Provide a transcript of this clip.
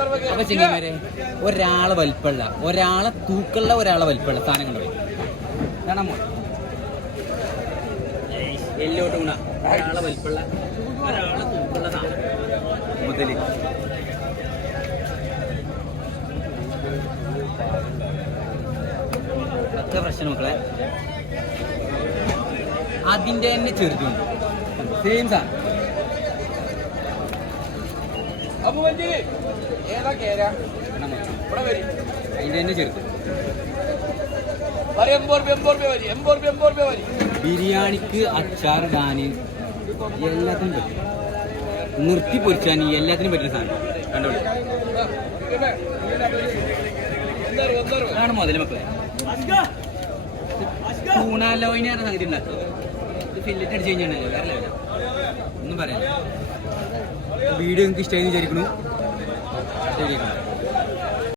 അപ്പൊ ചെങ്ങന്മാരെ ഒരാളെ വലിപ്പമുള്ള ഒരാളെ തൂക്കുള്ള ഒരാളെ വലിപ്പമുള്ള സാധനം കൊണ്ടുപോയി കാണാമോ എല്ലോട്ട് ഗുണ ഒരാളെ വലിപ്പമുള്ള ഒരാളെ തൂക്കുള്ള സാധനം മുതല് ഒക്കെ പ്രശ്നം മക്കളെ അതിന്റെ തന്നെ ചെറുതുണ്ട് സെയിം സാധനം അതിന്റെ തന്നെ ചെറുത് ബിരിയാണിക്ക് അച്ചാറിടാന് എല്ലാത്തിനും പറ്റും നിർത്തി പൊരിച്ചാൻ എല്ലാത്തിനും പറ്റുന്ന സാധനം കണ്ടോളൂ ആണ് മുതല് മക്കളെ തൂണാലോയിനാണ് സംഗതി ഉണ്ടാക്കുക ഇത് ഫില്ലറ്റ് അടിച്ച് കഴിഞ്ഞാണല്ലോ വേറെ ലെവല ഒന്നും പറയാനില്ല വീഡിയോ നിങ്ങൾക്ക് ഇഷ്ടമായി വിചാരിക്കണു ശരിയാക്കണം